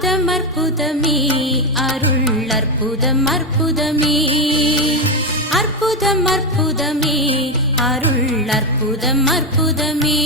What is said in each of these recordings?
அற்புதம் அற்புதமே அருள் அற்புதம் அற்புதமே அற்புதம் அற்புதமே அருள் அற்புதம் அற்புதமே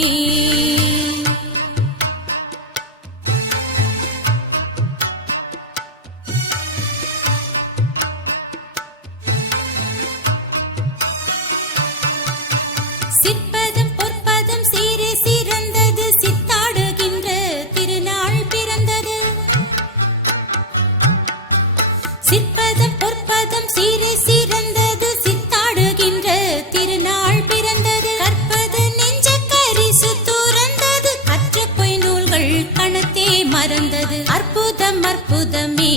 சிற்பதம் பொற்பதம் சீரே சிறந்தது சித்தாடுகின்ற திருநாள் பிறந்தது கற்பது நெஞ்ச கரிசு துறந்தது கற்ற பொய் நூல்கள் கணத்தே மறந்தது அற்புதம் அற்புதமே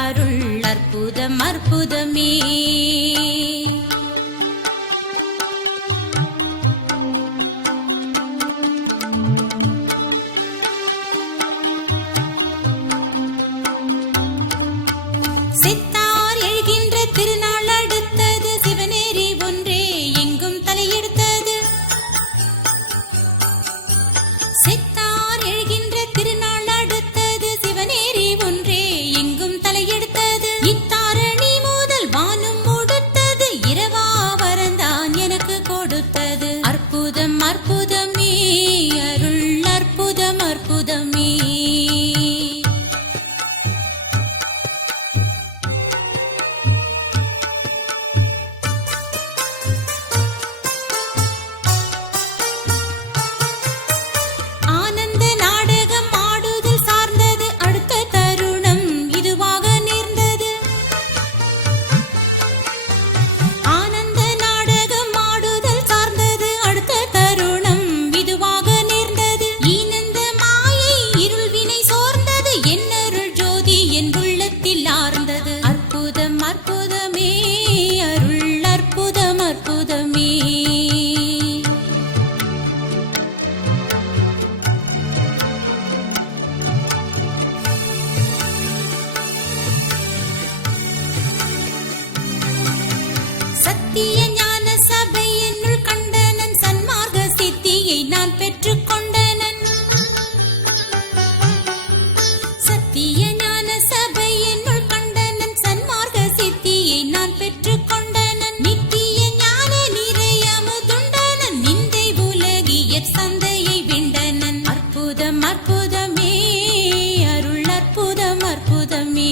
அருள் அற்புதம் அற்புதமே சித்தார் எழுகின்ற திருநாள் அடுத்தது சிவநேரி ஒன்றே எங்கும் தலையெடுத்தது சித்தார் எழுகின்ற திருநாள் அடுத்தது சிவநேரி ஒன்றே எங்கும் தலையெடுத்தது இத்தாரணி முதல் வானும் கொடுத்தது இரவா வரந்தான் எனக்கு கொடுத்தது அற்புதம் அற்புதமே அருள் அற்புதம் அற்புதமே சத்திய ஞான சபை என்னுள் கண்டனன் சன்மார்க்க சித்தியை நான் பெற்றுக் கொண்டனன் சத்திய ஞான சபை என்னுள் கண்டனன் சன்மார்க்க சித்தியை நான் பெற்றுக் கொண்டனன் நித்திய ஞான நிறை அமுதுண்டனன் நிந்தை உலகியற் சந்தையை விண்டனன் அற்புதம் அற்புதமே அருள் அற்புதம் அற்புதமே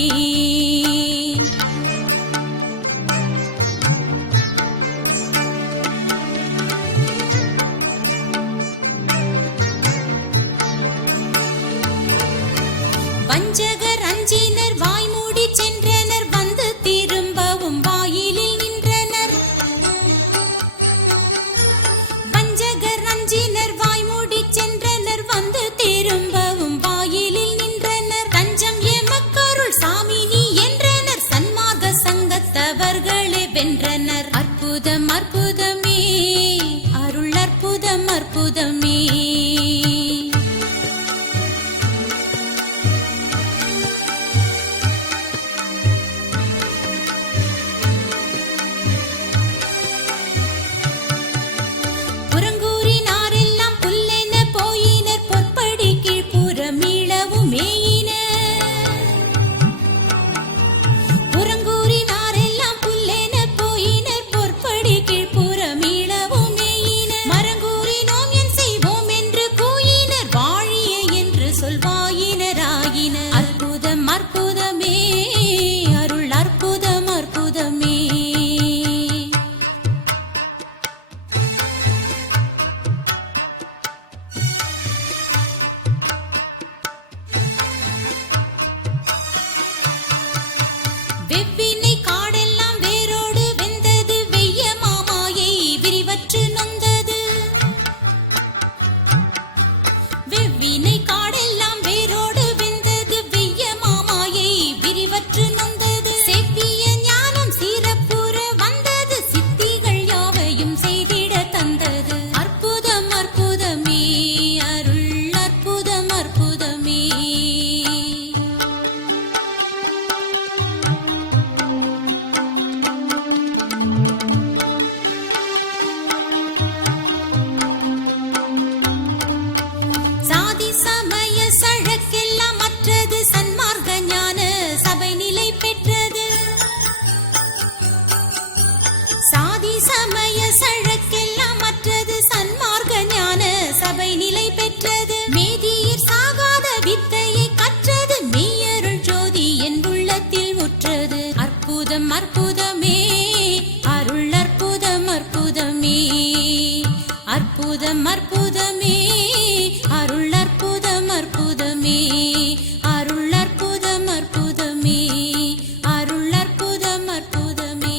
சமய சழக்கெல்லாம் மற்றது சன்மார்க்க ஞான சபை நிலை பெற்றது மேதியர் சாகாத வித்தையை கற்றது மெய்யருள் ஜோதி என் உள்ளத்தில் உற்றது அற்புதம் அற்புதமே அருள் அற்புதம் அற்புதமே அற்புதம் அற்புதமே அருள் அற்புதம் அற்புதமே அருள் அற்புதம் அற்புதமே அருள் அற்புதம் அற்புதமே.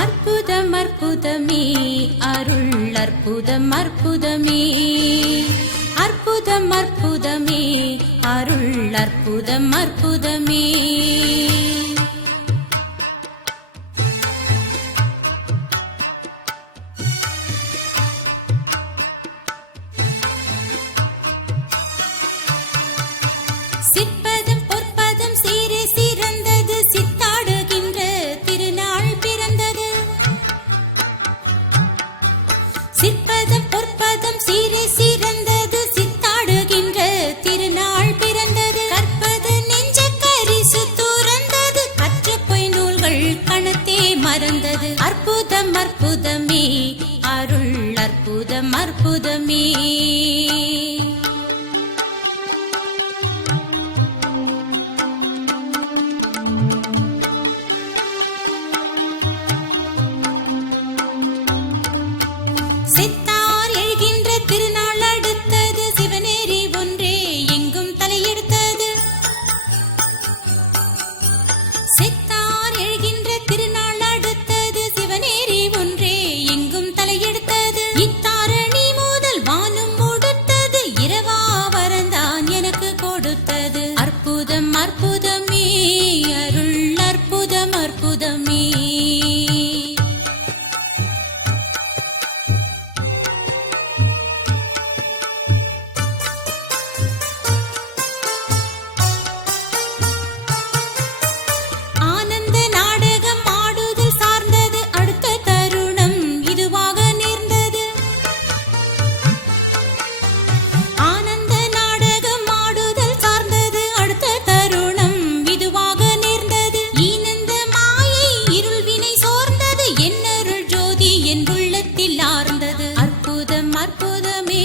அற்புதம் அற்புதமே அருள் அற்புதம் அற்புதமே அற்புதம் அற்புதமே அருள் அற்புதம் அற்புதமே. சிற்பதம் பொற்பதம் சீரே சிறந்தது சித்தாடுகின்ற திருநாள் பிறந்தது சிற்பதம் பொற்பதம் சீரே சிறந்தது சித்தாடுகின்ற திருநாள் பிறந்தது கற்பது நெஞ்ச கரிசு துறந்தது கற்ற பொய் நூல்கள் கணத்தே மறந்தது அற்புதம் அற்புதமே அருள் அற்புதம் அற்புதமே. சித்தார் எழுகின்ற திருநாள் அடுத்தது சிவநேரி ஒன்றே எங்கும் தலையெடுத்தது சித்தார் எழுகின்ற திருநாள் அடுத்தது சிவநேரி ஒன்றே எங்கும் தலையெடுத்தது இத்தாரணி முதல் வானும் கொடுத்தது இரவா வரந்தான் எனக்கு கொடுத்தது அற்புதம் அற்புதமே அருள் அற்புதம் அற்புதமே. ஆனந்த நாடகம் ஆடுதல் சார்ந்தது அடுத்த தருணம் இதுவாக நேர்ந்தது ஆனந்த நாடகம் ஆடுதல் சார்ந்தது அடுத்த தருணம் இதுவாக நேர்ந்தது ஈனந்த மாயை இருள் வினை சோர்ந்தது என்னருள் ஜோதி என் உள்ளத்தில் ஆர்ந்தது அற்புதம் அற்புதமே